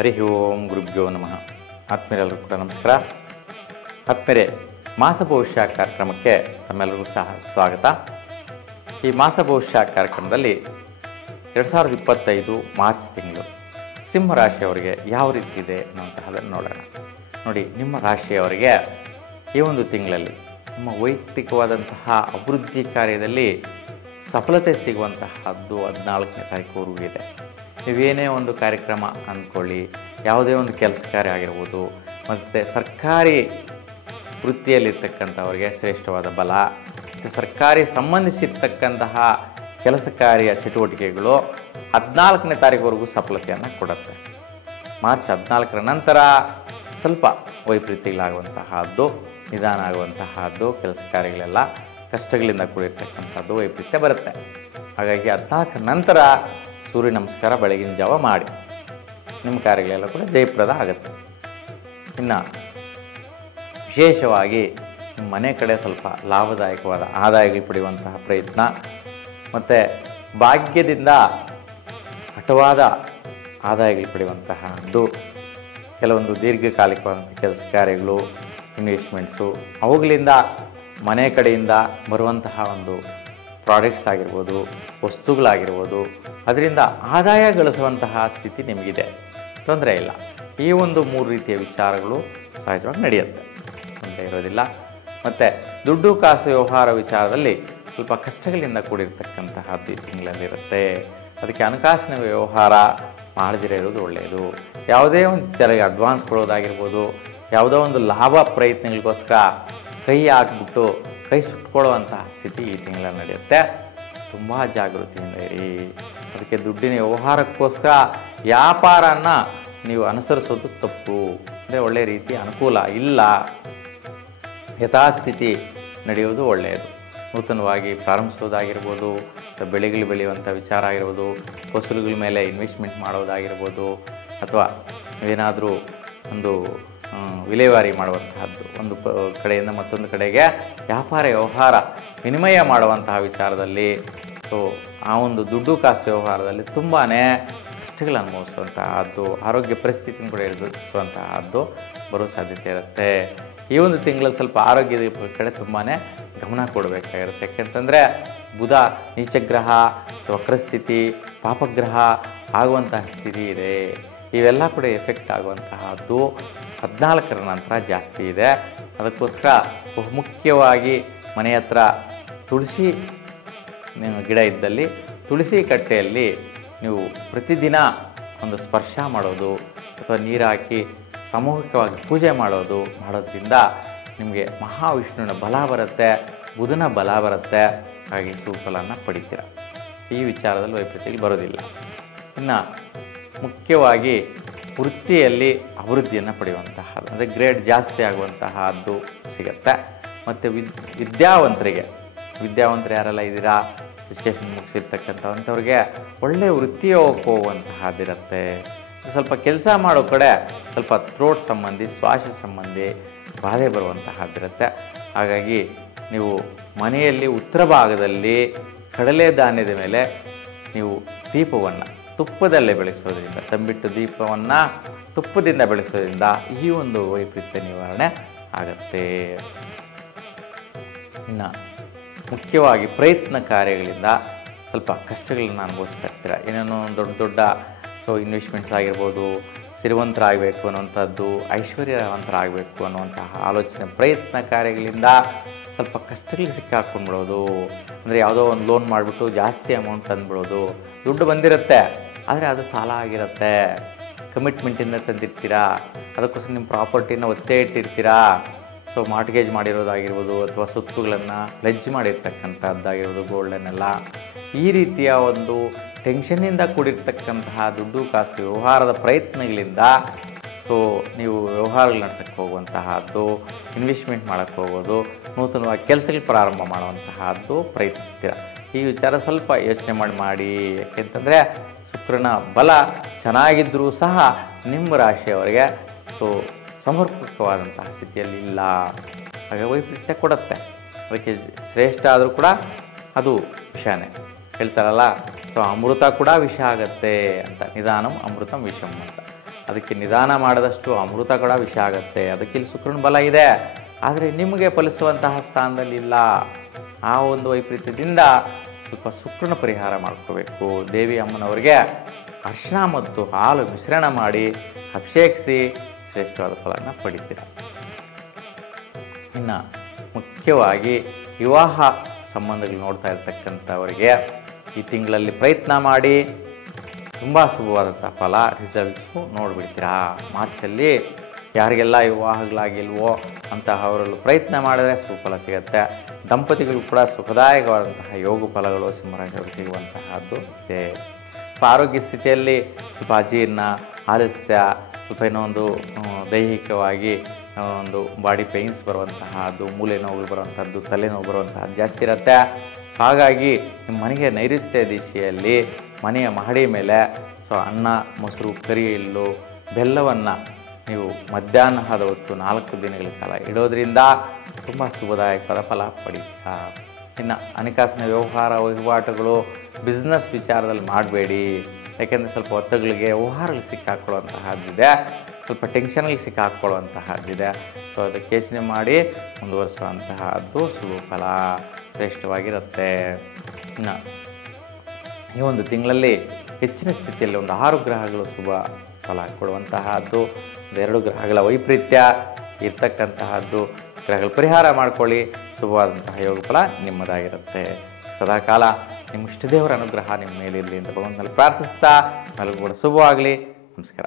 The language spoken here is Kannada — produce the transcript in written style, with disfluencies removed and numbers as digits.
ಹರಿ ಓಂ ಗುರುಭ್ಯೋ ನಮಃ. ಆತ್ಮೀಯರೆಲ್ಲರೂ ಕೂಡ ನಮಸ್ಕಾರ. ಆತ್ಮೀಯರೇ, ಮಾಸ ಭವಿಷ್ಯ ಕಾರ್ಯಕ್ರಮಕ್ಕೆ ತಮ್ಮೆಲ್ಲರಿಗೂ ಸಹ ಸ್ವಾಗತ. ಈ ಮಾಸ ಭವಿಷ್ಯ ಕಾರ್ಯಕ್ರಮದಲ್ಲಿ 2025 ಮಾರ್ಚ್ ತಿಂಗಳು ಸಿಂಹ ರಾಶಿಯವರಿಗೆ ಯಾವ ರೀತಿ ಇದೆ ಅನ್ನುವಂತಹದನ್ನು ನೋಡೋಣ. ನೋಡಿ, ನಿಮ್ಮ ರಾಶಿಯವರಿಗೆ ಈ ಒಂದು ತಿಂಗಳಲ್ಲಿ ನಿಮ್ಮ ವೈಯಕ್ತಿಕವಾದಂತಹ ಅಭಿವೃದ್ಧಿ ಕಾರ್ಯದಲ್ಲಿ ಸಫಲತೆ ಸಿಗುವಂತಹದ್ದು 14ನೇ ತಾರೀಕುವರೆಗೂ ಇದೆ. ನೀವೇನೇ ಒಂದು ಕಾರ್ಯಕ್ರಮ ಅಂದ್ಕೊಳ್ಳಿ, ಯಾವುದೇ ಒಂದು ಕೆಲಸ ಕಾರ್ಯ ಆಗಿರ್ಬೋದು, ಮತ್ತು ಸರ್ಕಾರಿ ವೃತ್ತಿಯಲ್ಲಿರ್ತಕ್ಕಂಥವ್ರಿಗೆ ಶ್ರೇಷ್ಠವಾದ ಬಲ, ಮತ್ತು ಸರ್ಕಾರಿ ಸಂಬಂಧಿಸಿರ್ತಕ್ಕಂತಹ ಕೆಲಸ ಕಾರ್ಯ ಚಟುವಟಿಕೆಗಳು 14ನೇ ತಾರೀಕುವರೆಗೂ ಸಫಲತೆಯನ್ನು ಕೊಡುತ್ತೆ. ಮಾರ್ಚ್ 14ರ ನಂತರ ಸ್ವಲ್ಪ ವೈಪರೀತ್ಯಗಳಾಗುವಂತಹದ್ದು, ನಿಧಾನ ಆಗುವಂತಹದ್ದು, ಕೆಲಸ ಕಾರ್ಯಗಳೆಲ್ಲ ಕಷ್ಟಗಳಿಂದ ಕೂಡಿರ್ತಕ್ಕಂಥದ್ದು ವೈಪರೀತ್ಯ ಬರುತ್ತೆ. ಹಾಗಾಗಿ 14ರ ನಂತರ ಸೂರ್ಯ ನಮಸ್ಕಾರ ಬೆಳಗಿನ ಜಾವ ಮಾಡಿ, ನಿಮ್ಮ ಕಾರ್ಯಗಳೆಲ್ಲ ಕೂಡ ಜಯಪ್ರದ ಆಗುತ್ತೆ. ಇನ್ನು ವಿಶೇಷವಾಗಿ ನಿಮ್ಮ ಮನೆ ಕಡೆ ಸ್ವಲ್ಪ ಲಾಭದಾಯಕವಾದ ಆದಾಯಗಳು ಪಡೆಯುವಂತಹ ಪ್ರಯತ್ನ, ಮತ್ತು ಭಾಗ್ಯದಿಂದ ಹಠವಾದ ಆದಾಯಗಳು ಪಡೆಯುವಂತಹದ್ದು, ಕೆಲವೊಂದು ದೀರ್ಘಕಾಲಿಕವಾದಂಥ ಕೆಲಸ ಕಾರ್ಯಗಳು, ಇನ್ವೆಸ್ಟ್ಮೆಂಟ್ಸು, ಅವುಗಳಿಂದ ಮನೆ ಕಡೆಯಿಂದ ಬರುವಂತಹ ಒಂದು ಪ್ರಾಡಕ್ಟ್ಸ್ ಆಗಿರ್ಬೋದು, ವಸ್ತುಗಳಾಗಿರ್ಬೋದು, ಅದರಿಂದ ಆದಾಯ ಗಳಿಸುವಂತಹ ಸ್ಥಿತಿ ನಿಮಗಿದೆ. ತೊಂದರೆ ಇಲ್ಲ. ಈ ಒಂದು 3 ರೀತಿಯ ವಿಚಾರಗಳು ಸಹಜವಾಗಿ ನಡೆಯುತ್ತೆ, ತೊಂದರೆ ಇರೋದಿಲ್ಲ. ಮತ್ತು ದುಡ್ಡು ಕಾಸು ವ್ಯವಹಾರ ವಿಚಾರದಲ್ಲಿ ಸ್ವಲ್ಪ ಕಷ್ಟಗಳಿಂದ ಕೂಡಿರ್ತಕ್ಕಂತಹದ್ದು ಈ ತಿಂಗಳಲ್ಲಿರುತ್ತೆ. ಅದಕ್ಕೆ ಹಣಕಾಸಿನ ವ್ಯವಹಾರ ಮಾಡದಿರೇ ಇರೋದು ಒಳ್ಳೆಯದು. ಯಾವುದೇ ಒಂದು ವಿಚಾರಕ್ಕೆ ಅಡ್ವಾನ್ಸ್ ಕೊಡೋದಾಗಿರ್ಬೋದು, ಯಾವುದೋ ಒಂದು ಲಾಭ ಪ್ರಯತ್ನಗಳಿಗೋಸ್ಕರ ಕೈ ಹಾಕ್ಬಿಟ್ಟು ಕೈ ಸುಟ್ಕೊಳ್ಳುವಂತಹ ಸ್ಥಿತಿ ಈ ತಿಂಗಳಲ್ಲಿ ನಡೆಯುತ್ತೆ. ತುಂಬ ಜಾಗೃತಿಯಿಂದ ಇರಿ. ಅದಕ್ಕೆ ದುಡ್ಡಿನ ವ್ಯವಹಾರಕ್ಕೋಸ್ಕರ ವ್ಯಾಪಾರನ ನೀವು ಅನುಸರಿಸೋದು ತಪ್ಪು. ಅಂದರೆ ಒಳ್ಳೆಯ ರೀತಿ ಅನುಕೂಲ ಇಲ್ಲ, ಯಥಾಸ್ಥಿತಿ ನಡೆಯೋದು ಒಳ್ಳೆಯದು. ನೂತನವಾಗಿ ಪ್ರಾರಂಭಿಸೋದಾಗಿರ್ಬೋದು, ಬೆಳೆಗಳು ಬೆಳೆಯುವಂಥ ವಿಚಾರ ಆಗಿರ್ಬೋದು, ಫಸಲುಗಳ ಮೇಲೆ ಇನ್ವೆಸ್ಟ್ಮೆಂಟ್ ಮಾಡೋದಾಗಿರ್ಬೋದು, ಅಥವಾ ಏನಾದರೂ ಒಂದು ವಿಲೇವಾರಿ ಮಾಡುವಂತಹದ್ದು, ಒಂದು ಕಡೆಯಿಂದ ಮತ್ತೊಂದು ಕಡೆಗೆ ವ್ಯಾಪಾರ ವ್ಯವಹಾರ ವಿನಿಮಯ ಮಾಡುವಂತಹ ವಿಚಾರದಲ್ಲಿ, ಸೊ ಆ ಒಂದು ದುಡ್ಡು ಕಾಸು ವ್ಯವಹಾರದಲ್ಲಿ ತುಂಬಾ ಕಷ್ಟಗಳು ಅನುಭವಿಸುವಂತಹದ್ದು, ಆರೋಗ್ಯ ಪರಿಸ್ಥಿತಿನ ಕೂಡ ಎದುರಿಸುವಂತಹದ್ದು ಬರೋ ಸಾಧ್ಯತೆ ಇರುತ್ತೆ. ಈ ಒಂದು ತಿಂಗಳಲ್ಲಿ ಸ್ವಲ್ಪ ಆರೋಗ್ಯದ ಕಡೆ ತುಂಬಾ ಗಮನ ಕೊಡಬೇಕಾಗಿರುತ್ತೆ. ಯಾಕೆಂತಂದರೆ ಬುಧ ನೀಚಗ್ರಹ, ವಕ್ರಸ್ಥಿತಿ, ಪಾಪಗ್ರಹ ಆಗುವಂತಹ ಸ್ಥಿತಿ ಇದೆ. ಇವೆಲ್ಲ ಕೂಡ ಎಫೆಕ್ಟ್ ಆಗುವಂತಹದ್ದು 14ರ ನಂತರ ಜಾಸ್ತಿ ಇದೆ. ಅದಕ್ಕೋಸ್ಕರ ಬಹುಮುಖ್ಯವಾಗಿ ಮನೆ ಹತ್ರ ತುಳಸಿ ಗಿಡ ಇದ್ದಲ್ಲಿ ತುಳಸಿ ಕಟ್ಟೆಯಲ್ಲಿ ನೀವು ಪ್ರತಿದಿನ ಒಂದು ಸ್ಪರ್ಶ ಮಾಡೋದು ಅಥವಾ ನೀರು ಹಾಕಿ ಸಾಮೂಹಿಕವಾಗಿ ಪೂಜೆ ಮಾಡೋದ್ರಿಂದ ನಿಮಗೆ ಮಹಾವಿಷ್ಣುವಿನ ಬಲ ಬರುತ್ತೆ, ಬುಧನ ಬಲ ಬರುತ್ತೆ. ಹಾಗೆ ಸುಫಲನ ಪಡಿತೀರ. ಈ ವಿಚಾರದಲ್ಲಿ ವೈಪರೀತ್ಯಗಳು ಬರೋದಿಲ್ಲ. ಇನ್ನು ಮುಖ್ಯವಾಗಿ ವೃತ್ತಿಯಲ್ಲಿ ಅಭಿವೃದ್ಧಿಯನ್ನು ಪಡೆಯುವಂತಹದ್ದು, ಅಂದರೆ ಗ್ರೇಡ್ ಜಾಸ್ತಿ ಆಗುವಂತಹದ್ದು ಸಿಗುತ್ತೆ. ಮತ್ತು ವಿದ್ಯಾವಂತರು ಯಾರೆಲ್ಲ ಇದ್ದೀರಾ, ಎಜುಕೇಷನ್ ಮುಗಿಸಿರ್ತಕ್ಕಂಥವ್ರಿಗೆ ಒಳ್ಳೆಯ ವೃತ್ತಿಯೋಗಕ್ಕೆ ಹೋಗುವಂತಹದ್ದಿರುತ್ತೆ. ಸ್ವಲ್ಪ ಕೆಲಸ ಮಾಡೋ ಕಡೆ ಸ್ವಲ್ಪ ಥ್ರೋಟ್ ಸಂಬಂಧಿ, ಶ್ವಾಸ ಸಂಬಂಧಿ ಬಾಧೆ ಬರುವಂತಹದ್ದಿರುತ್ತೆ. ಹಾಗಾಗಿ ನೀವು ಮನೆಯಲ್ಲಿ ಉತ್ತರ ಭಾಗದಲ್ಲಿ ಕಡಲೆ ಧಾನ್ಯದ ಮೇಲೆ ನೀವು ದೀಪವನ್ನು ತುಪ್ಪದಲ್ಲೇ ಬೆಳೆಸೋದ್ರಿಂದ, ತಂಬಿಟ್ಟು ದೀಪವನ್ನು ತುಪ್ಪದಿಂದ ಬೆಳೆಸೋದ್ರಿಂದ ಈ ಒಂದು ವೈಪರೀತ್ಯ ನಿವಾರಣೆ ಆಗುತ್ತೆ. ಇನ್ನು ಮುಖ್ಯವಾಗಿ ಪ್ರಯತ್ನ ಕಾರ್ಯಗಳಿಂದ ಸ್ವಲ್ಪ ಕಷ್ಟಗಳನ್ನ ಅನುಭವಿಸ್ತಾ ಇರ್ತೀರ. ಏನೇನೋ ದೊಡ್ಡ ಇನ್ವೆಸ್ಟ್ಮೆಂಟ್ಸ್ ಆಗಿರ್ಬೋದು, ಸಿರಿವಂತರಾಗಬೇಕು ಅನ್ನುವಂಥದ್ದು, ಐಶ್ವರ್ಯವಂತರಾಗಬೇಕು ಅನ್ನುವಂತಹ ಆಲೋಚನೆ, ಪ್ರಯತ್ನ ಕಾರ್ಯಗಳಿಂದ ಸ್ವಲ್ಪ ಕಷ್ಟಗಳಿಗೆ ಸಿಕ್ಕಾಕೊಂಡ್ಬಿಡೋದು. ಅಂದರೆ ಯಾವುದೋ ಒಂದು ಲೋನ್ ಮಾಡಿಬಿಟ್ಟು ಜಾಸ್ತಿ ಅಮೌಂಟ್ ತಂದುಬಿಡೋದು. ದುಡ್ಡು ಬಂದಿರುತ್ತೆ, ಆದರೆ ಅದು ಸಾಲ ಆಗಿರುತ್ತೆ. ಕಮಿಟ್ಮೆಂಟಿಂದ ತಂದಿರ್ತೀರಾ, ಅದಕ್ಕೋಸ್ಕರ ನಿಮ್ಮ ಪ್ರಾಪರ್ಟಿನ ಒತ್ತೆ ಇಟ್ಟಿರ್ತೀರಾ. ಸೊ ಮಾರ್ಟ್ಗೇಜ್ ಮಾಡಿರೋದಾಗಿರ್ಬೋದು, ಅಥವಾ ಸೊತ್ತುಗಳನ್ನು ಪ್ಲೆಡ್ಜ್ ಮಾಡಿರ್ತಕ್ಕಂಥದ್ದಾಗಿರ್ಬೋದು, ಗೋಲ್ಡನ್ನೆಲ್ಲ. ಈ ರೀತಿಯ ಒಂದು ಟೆನ್ಷನ್ನಿಂದ ಕೂಡಿರ್ತಕ್ಕಂತಹ ದುಡ್ಡು ಕಾಸು ವ್ಯವಹಾರದ ಪ್ರಯತ್ನಗಳಿಂದ ಸೊ ನೀವು ವ್ಯವಹಾರಗಳು ನಡೆಸೋಕ್ಕೆ ಹೋಗುವಂತಹದ್ದು, ಇನ್ವೆಸ್ಟ್ಮೆಂಟ್ ಮಾಡೋಕ್ಕೆ ಹೋಗೋದು, ನೂತನವಾಗಿ ಕೆಲಸಗಳು ಪ್ರಾರಂಭ ಮಾಡುವಂತಹದ್ದು ಪ್ರಯತ್ನಿಸ್ತೀರ. ಈ ವಿಚಾರ ಸ್ವಲ್ಪ ಯೋಚನೆ ಮಾಡಿ. ಯಾಕೆಂತಂದರೆ ಶುಕ್ರನ ಬಲ ಚೆನ್ನಾಗಿದ್ದರೂ ಸಹ ನಿಮ್ಮ ರಾಶಿಯವರಿಗೆ ಸೊ ಸಮರ್ಪಕವಾದಂತಹ ಸ್ಥಿತಿಯಲ್ಲಿ ಇಲ್ಲ. ಹಾಗೆ ವೈಪರೀತ್ಯ ಕೊಡುತ್ತೆ. ಅದಕ್ಕೆ ಶ್ರೇಷ್ಠ ಆದರೂ ಕೂಡ ಅದು ವಿಷಾನೇ ಹೇಳ್ತಾರಲ್ಲ. ಸೊ ಅಮೃತ ಕೂಡ ವಿಷ ಆಗತ್ತೆ ಅಂತ, ನಿಧಾನಂ ಅಮೃತಂ ವಿಷಂ ಅಂತ. ಅದಕ್ಕೆ ನಿಧಾನ ಮಾಡಿದಷ್ಟು ಅಮೃತ ಕೂಡ ವಿಷ ಆಗುತ್ತೆ. ಅದಕ್ಕೆ ಇಲ್ಲಿ ಶುಕ್ರನ ಬಲ ಇದೆ, ಆದರೆ ನಿಮಗೆ ಫಲಿಸುವಂತಹ ಸ್ಥಾನದಲ್ಲಿ ಇಲ್ಲ. ಆ ಒಂದು ವೈಪರೀತ್ಯದಿಂದ ಸ್ವಲ್ಪ ಶುಕ್ರನ ಪರಿಹಾರ ಮಾಡ್ಕೋಬೇಕು. ದೇವಿ ಅಮ್ಮನವರಿಗೆ ಅರಿಶಿಣ ಮತ್ತು ಹಾಲು ಮಿಶ್ರಣ ಮಾಡಿ ಅಭಿಷೇಕಿಸಿ ಶ್ರೇಷ್ಠವಾದ ಫಲನ ಪಡಿತೀರ. ಇನ್ನು ಮುಖ್ಯವಾಗಿ ವಿವಾಹ ಸಂಬಂಧಗಳು ನೋಡ್ತಾ ಇರ್ತಕ್ಕಂಥವರಿಗೆ ಈ ತಿಂಗಳಲ್ಲಿ ಪ್ರಯತ್ನ ಮಾಡಿ ತುಂಬ ಶುಭವಾದಂಥ ಫಲ ರಿಸಲ್ಟ್ಸು ನೋಡಿಬಿಡ್ತೀರಾ. ಮಾರ್ಚಲ್ಲಿ ಯಾರಿಗೆಲ್ಲ ವಿವಾಹಗಳಾಗಿಲ್ವೋ ಅಂತಹವರಲ್ಲೂ ಪ್ರಯತ್ನ ಮಾಡಿದ್ರೆ ಸುಫಲ ಸಿಗುತ್ತೆ. ದಂಪತಿಗಳು ಕೂಡ ಸುಖದಾಯಕವಾದಂತಹ ಯೋಗ ಫಲಗಳು ಸಿಂಹರಾಶಿಯವರು ಸಿಗುವಂತಹದ್ದು ಇದೆ. ಆರೋಗ್ಯ ಸ್ಥಿತಿಯಲ್ಲಿ ಸ್ವಲ್ಪ ಅಜೀರ್ಣ, ಆಲಸ್ಯ, ಸ್ವಲ್ಪ ಇನ್ನೊಂದು ದೈಹಿಕವಾಗಿ ಒಂದು ಬಾಡಿ ಪೇಯ್ನ್ಸ್ ಬರುವಂತಹದ್ದು, ಮೂಲೆ ನೋವುಗಳು ಬರುವಂಥದ್ದು, ತಲೆನೋವು ಬರುವಂತಹದ್ದು ಜಾಸ್ತಿ ಇರುತ್ತೆ. ಹಾಗಾಗಿ ನಿಮ್ಮ ಮನೆಗೆ ನೈಋತ್ಯ ದಿಶೆಯಲ್ಲಿ ಮನೆಯ ಮಹಡಿ ಮೇಲೆ ಅನ್ನ, ಮೊಸರು, ಕರಿ ಎಳ್ಳು, ಬೆಲ್ಲವನ್ನು ನೀವು ಮಧ್ಯಾಹ್ನದ ಹೊತ್ತು 4 ದಿನಗಳ ಕಾಲ ಇಡೋದ್ರಿಂದ ತುಂಬ ಶುಭದಾಯಕವಾದ ಫಲ ಪಡೀತಾ. ಇನ್ನು ಹಣಕಾಸಿನ ವ್ಯವಹಾರ ವಹಿವಾಟುಗಳು ಬಿಸ್ನೆಸ್ ವಿಚಾರದಲ್ಲಿ ಮಾಡಬೇಡಿ. ಯಾಕೆಂದರೆ ಸ್ವಲ್ಪ ಒತ್ತಡಗಳಿಗೆ ವ್ಯವಹಾರಗಳು ಸಿಕ್ಕಾಕೊಳ್ಳುವಂತಹದ್ದಿದೆ, ಸ್ವಲ್ಪ ಟೆನ್ಷನ್ಗಳಿಗೆ ಸಿಕ್ಕಾಕೊಳ್ಳುವಂತಹದ್ದಿದೆ. ಅದಕ್ಕೆ ಯೋಚನೆ ಮಾಡಿ ಮುಂದುವರಿಸುವಂತಹದ್ದು ಶುಭ ಫಲ ಶ್ರೇಷ್ಠವಾಗಿರುತ್ತೆ. ಇನ್ನು ಈ ಒಂದು ತಿಂಗಳಲ್ಲಿ ಹೆಚ್ಚಿನ ಸ್ಥಿತಿಯಲ್ಲಿ ಒಂದು 6 ಗ್ರಹಗಳು ಶುಭ ಫಲ ಕೊಡುವಂತಹದ್ದು, 2 ಗ್ರಹಗಳ ವೈಪರೀತ್ಯ ಇರ್ತಕ್ಕಂತಹದ್ದು. ಗ್ರಹಗಳ ಪರಿಹಾರ ಮಾಡ್ಕೊಳ್ಳಿ, ಶುಭವಾದಂತಹ ಯೋಗ ಫಲ ನಿಮ್ಮದಾಗಿರುತ್ತೆ. ಸದಾಕಾಲ ನಿಮ್ಮ ಇಷ್ಟದೇವರ ಅನುಗ್ರಹ ನಿಮ್ಮ ಮೇಲಿರಲಿ ಅಂತ ಭಗವಂತನಲ್ಲಿ ಪ್ರಾರ್ಥಿಸ್ತಾ, ಎಲ್ಲರಿಗೂ ಕೂಡ ಶುಭವಾಗಲಿ. ನಮಸ್ಕಾರ.